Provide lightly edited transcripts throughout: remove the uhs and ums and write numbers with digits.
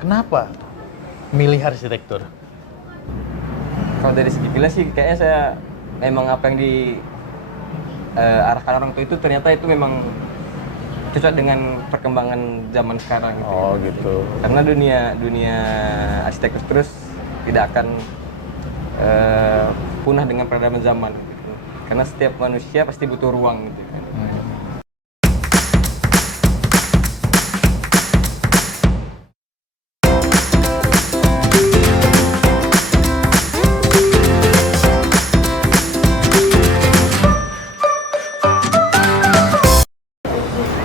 Kenapa milih arsitektur? Kalau dari segi pilihan sih kayaknya saya memang apa yang diarahkan orang tua itu ternyata itu memang cocok dengan perkembangan zaman sekarang gitu. Oh gitu. Karena dunia arsitektur terus tidak akan punah dengan peradaban zaman gitu. Karena setiap manusia pasti butuh ruang gitu kan.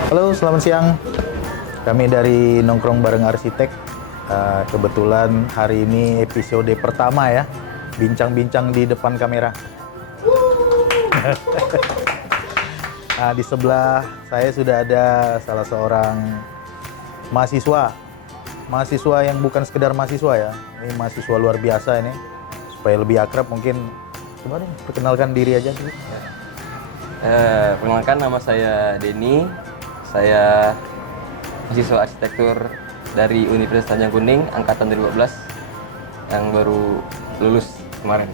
Halo, selamat siang. Kami dari Nongkrong Bareng Arsitek. Kebetulan hari ini episode pertama ya, bincang-bincang di depan kamera. Nah, di sebelah saya sudah ada salah seorang mahasiswa yang bukan sekedar mahasiswa ya. Ini mahasiswa luar biasa ini. Supaya lebih akrab mungkin, coba deh perkenalkan diri aja dulu. Perkenalkan, nama saya Denny. Saya mahasiswa arsitektur dari Universitas Tanjung Kuning angkatan 2012 yang baru lulus kemarin.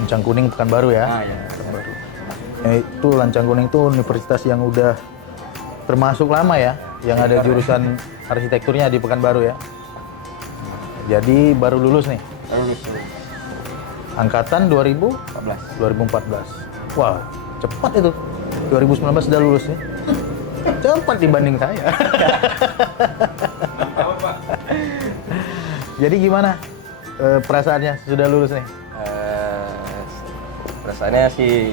Lancang Kuning Pekanbaru ya. Ya. Pekanbaru. Itu Lancang Kuning itu universitas yang udah termasuk lama ya, yang ada jurusan arsitekturnya di Pekanbaru ya. Jadi baru lulus nih. Lulus. Angkatan 2014. Wah, cepat itu. 2019 sudah lulus nih. Cepat dibanding saya. Jadi gimana perasaannya sudah lulus nih? Perasaannya sih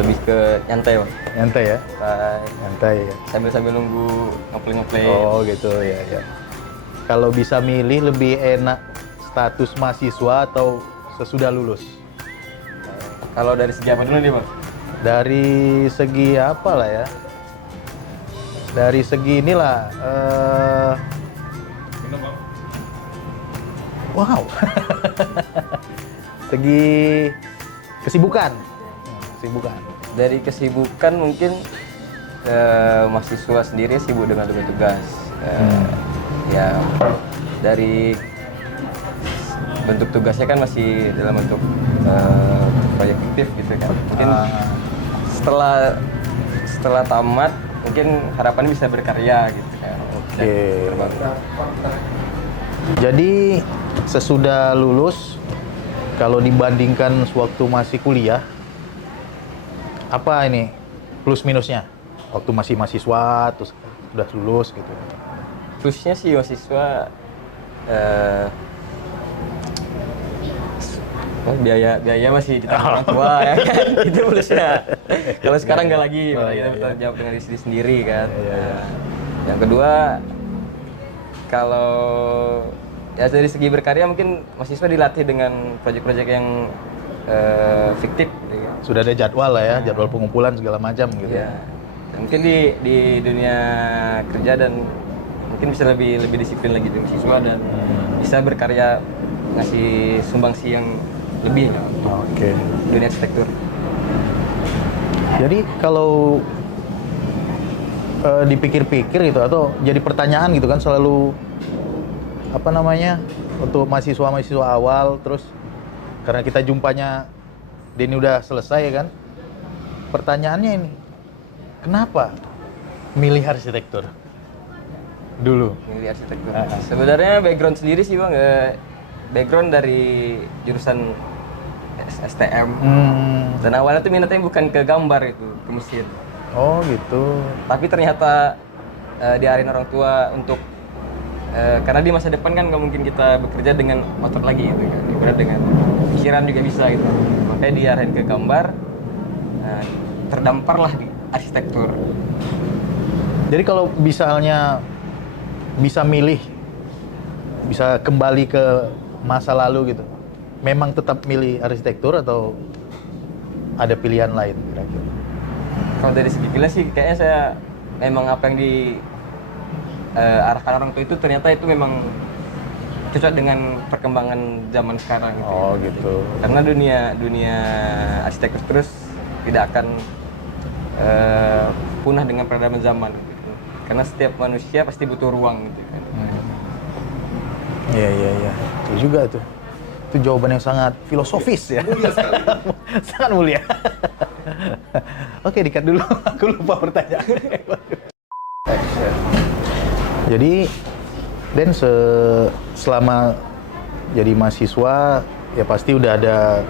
lebih ke nyantai, Bang. Nyantai ya? Santai. Nyantai ya. Sambil nunggu ngeplay. Oh gitu ya. Kalau bisa milih lebih enak status mahasiswa atau sesudah lulus? Kalau dari segi apa dulu nih, Bang? Dari segi apa lah ya? Dari segi inilah. Wow. Segi kesibukan. Dari kesibukan mungkin mahasiswa sendiri sibuk dengan tugas. Ya dari bentuk tugasnya kan masih dalam bentuk proyek fiktif gitu kan. Mungkin setelah tamat mungkin harapannya bisa berkarya gitu kan. Oke. Jadi sesudah lulus, kalau dibandingkan sewaktu masih kuliah, apa ini plus minusnya? Waktu masih mahasiswa, terus sudah lulus gitu. Plusnya sih mahasiswa biaya masih ditanggung orang tua ya kan, itu plusnya. Kalau sekarang nggak lagi, kita bertanggung jawab dengan diri sendiri kan. Yang kedua, kalau ya dari segi berkarya mungkin mahasiswa dilatih dengan proyek-proyek yang fiktif. Gitu. Sudah ada jadwal lah ya, jadwal pengumpulan segala macam gitu. Ya. Mungkin di dunia kerja dan mungkin bisa lebih disiplin lagi dengan siswa dan bisa berkarya, ngasih sumbangsi yang lebih Oke. dunia arsitektur. Jadi kalau dipikir-pikir gitu atau jadi pertanyaan gitu kan selalu apa namanya untuk mahasiswa awal, terus karena kita jumpanya Denny udah selesai kan, pertanyaannya ini kenapa milih arsitektur dulu? Milih arsitektur. Sebenarnya background sendiri sih, Bang, background dari jurusan STM. Dan awalnya tuh minatnya bukan ke gambar, itu ke mesin. Oh gitu. Tapi ternyata diarahin orang tua untuk karena di masa depan kan nggak mungkin kita bekerja dengan otot lagi gitu kan, ibarat dengan pikiran juga bisa gitu. Makanya diarahin ke gambar, terdamparlah di arsitektur. Jadi kalau misalnya bisa milih, bisa kembali ke masa lalu gitu, memang tetap milih arsitektur atau ada pilihan lain kira-kira? Kalau dari segi pilihan sih kayaknya saya memang apa yang diarahkan orang tua itu ternyata itu memang cocok dengan perkembangan zaman sekarang gitu. Oh gitu. Karena dunia arsitektur terus tidak akan punah dengan peradaban zaman gitu. Karena setiap manusia pasti butuh ruang gitu kan. Iya. Itu juga tuh. Itu jawaban yang sangat filosofis ya. Mulia sekali. Sangat mulia. Oke, dikat dulu. Aku lupa pertanyaan. Jadi, Den selama jadi mahasiswa ya pasti udah ada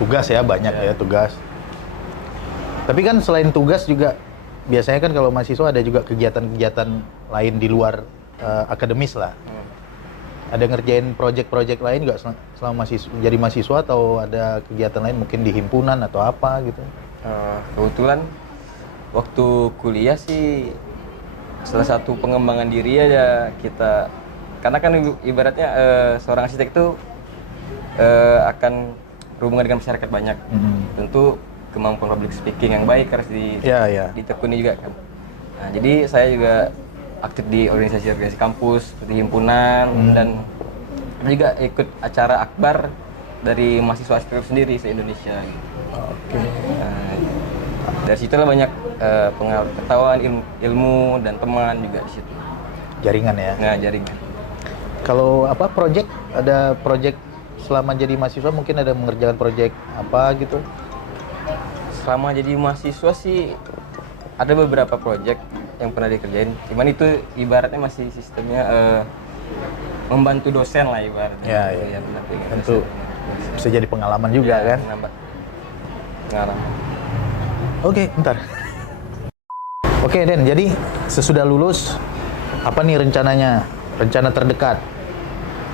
tugas ya, banyak ya tugas. Tapi kan selain tugas juga biasanya kan kalau mahasiswa ada juga kegiatan-kegiatan lain di luar akademis lah. Ada ngerjain project-project lain nggak selama jadi mahasiswa atau ada kegiatan lain mungkin di himpunan atau apa gitu? Kebetulan waktu kuliah sih salah satu pengembangan diri aja kita, karena kan ibaratnya seorang arsitek itu akan berhubungan dengan masyarakat banyak. Tentu kemampuan public speaking yang baik harus ditekuni juga kan. Nah, jadi saya juga aktif di organisasi-organisasi kampus seperti himpunan dan juga ikut acara akbar dari mahasiswa arsitektur sendiri se-Indonesia. Oke. Dari situlah banyak pengetahuan, ilmu dan teman juga di situ. Jaringan ya. Nah, jaringan. Kalau apa ada project selama jadi mahasiswa mungkin ada mengerjakan project apa gitu? Selama jadi mahasiswa sih ada beberapa project yang pernah dikerjain. Cuman itu ibaratnya masih sistemnya membantu dosen lah ibaratnya. Ya. Tentu bisa jadi pengalaman juga kan? Nambah pengalaman. Oke, bentar. Oke, Den. Jadi sesudah lulus apa nih rencananya? Rencana terdekat?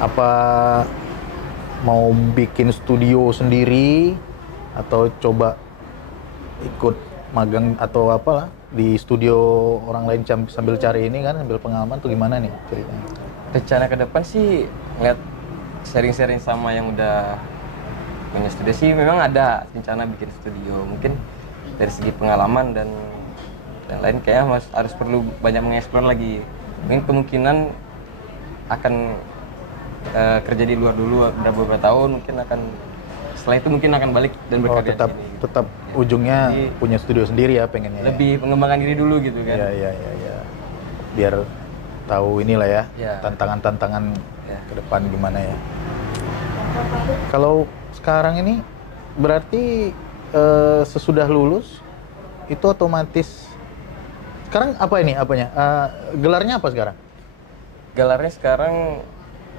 Apa mau bikin studio sendiri atau coba ikut magang atau apalah di studio orang lain sambil cari ini kan, sambil pengalaman tuh gimana nih ceritanya? Rencana ke depan sih ngeliat sharing-sharing sama yang udah punya studio sih memang ada rencana bikin studio. Mungkin dari segi pengalaman dan lain kayaknya harus perlu banyak mengeksplor lagi. Mungkin kemungkinan akan kerja di luar dulu beberapa tahun, mungkin akan setelah itu mungkin akan balik dan bekerja di sini. Tetap ujungnya jadi, punya studio sendiri ya pengennya. Lebih mengembangkan diri dulu gitu kan. Iya. Biar tahu inilah ya, tantangan-tantangan ke depan gimana ya. Kalau sekarang ini berarti sesudah lulus itu otomatis sekarang apa ini apanya? Gelarnya apa sekarang? Gelarnya sekarang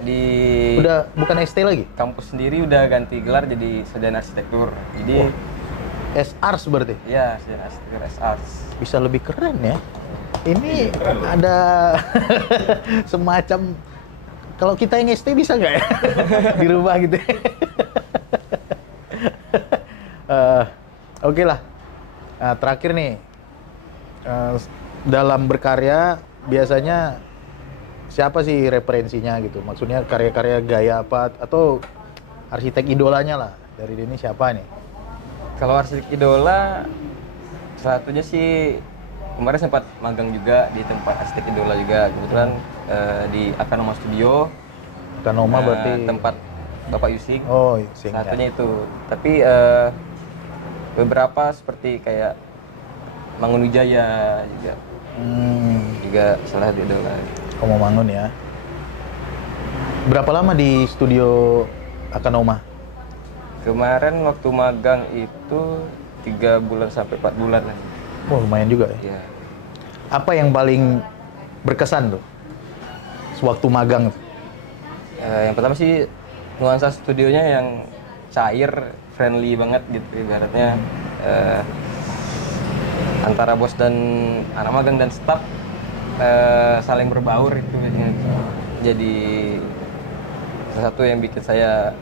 udah bukan ST lagi? Kampus sendiri udah ganti gelar jadi sarjana arsitektur. Jadi SARS berarti? Iya, sarjana arsitektur SARS. Bisa lebih keren ya. Ini ada semacam kalau kita yang ST bisa nggak ya dirubah gitu? Oke lah. Nah, terakhir nih dalam berkarya biasanya siapa sih referensinya gitu? Maksudnya karya-karya gaya apa atau arsitek idolanya lah dari ini siapa nih? Kalau arsitek idola satunya sih kemarin sempat magang juga di tempat arsitek idola juga kebetulan di Akanoma Studio. Akanoma berarti tempat Bapak Yusing. Oh, Yusing. Satunya ya. Itu. Tapi beberapa seperti kayak Mangun Wijaya juga salah satu idola. Kamu Mangun ya. Berapa lama di studio Akanoma? Kemarin waktu magang itu 3 bulan sampai 4 bulan lah. Oh, lumayan juga ya. Iya. Apa yang paling berkesan tuh sewaktu magang? Yang pertama sih nuansa studionya yang cair, friendly banget gitu ibaratnya. Antara bos dan anak magang dan staf saling berbaur itu jadi salah satu yang bikin saya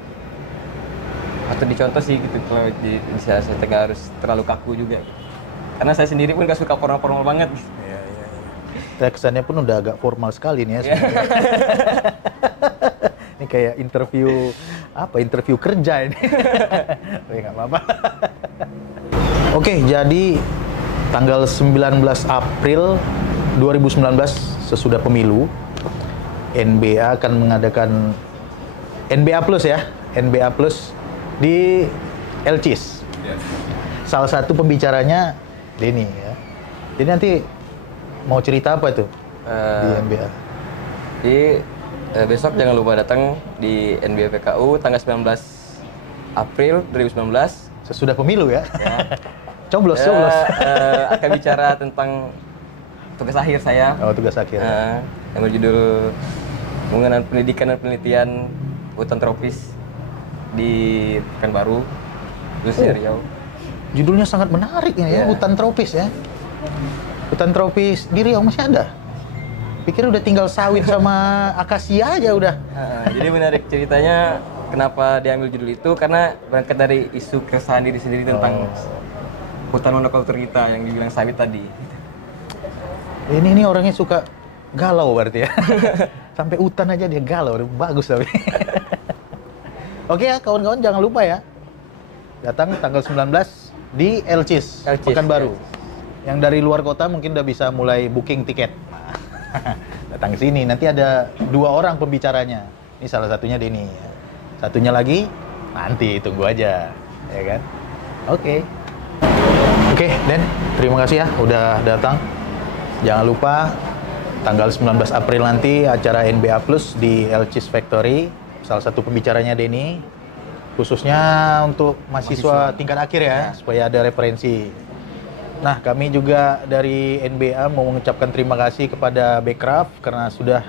atau dicontoh sih gitu. Kalau bisa saya nggak harus terlalu kaku juga karena saya sendiri pun nggak suka formal banget. Iya. Ya, kesannya pun udah agak formal sekali nih ya. Ini kayak interview kerja ini. Tapi nggak apa-apa. Oke, jadi tanggal 19 April 2019 sesudah pemilu, NBA akan mengadakan NBA Plus ya, NBA Plus di LCIS. Yes. Salah satu pembicaranya Denny ya. Jadi nanti mau cerita apa tuh di NBA? Jadi Besok jangan lupa datang di NBPKU tanggal 19 April 2019. Sesudah pemilu ya. Ya. Coblos. Akan bicara tentang tugas akhir saya. Oh, tugas akhir. Yang berjudul mengenai pendidikan dan penelitian hutan tropis di Pekanbaru, khususnya Riau. Judulnya sangat menarik ya, hutan tropis ya. Hutan tropis di Riau masih ada? Pikir udah tinggal sawit sama akasia aja udah. Jadi menarik ceritanya, kenapa diambil judul itu, karena berangkat dari isu keresahan diri sendiri tentang hutan monokultur kita yang dibilang sawit tadi. Ini orangnya suka galau berarti ya. Sampai hutan aja dia galau, bagus tapi. Oke ya kawan-kawan, jangan lupa ya. Datang tanggal 19 di Elcis, Pekanbaru. Yang dari luar kota mungkin udah bisa mulai booking tiket. Datang ke sini, nanti ada 2 orang pembicaranya. Ini salah satunya Denny. Satunya lagi nanti tunggu aja, ya kan? Oke, Den, terima kasih ya udah datang. Jangan lupa tanggal 19 April nanti acara NBA Plus di Elcis Factory. Salah satu pembicaranya Denny, khususnya untuk mahasiswa tingkat akhir ya, supaya ada referensi. Nah, kami juga dari NBA mau mengucapkan terima kasih kepada Backcraft karena sudah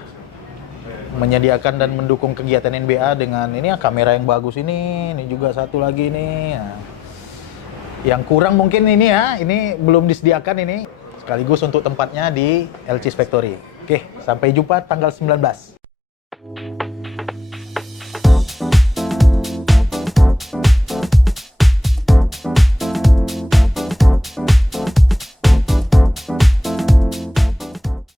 menyediakan dan mendukung kegiatan NBA dengan ini ya, kamera yang bagus ini juga satu lagi nih. Nah, yang kurang mungkin ini ya, ini belum disediakan ini. Sekaligus untuk tempatnya di Elcis Factory. Oke, sampai jumpa tanggal 19.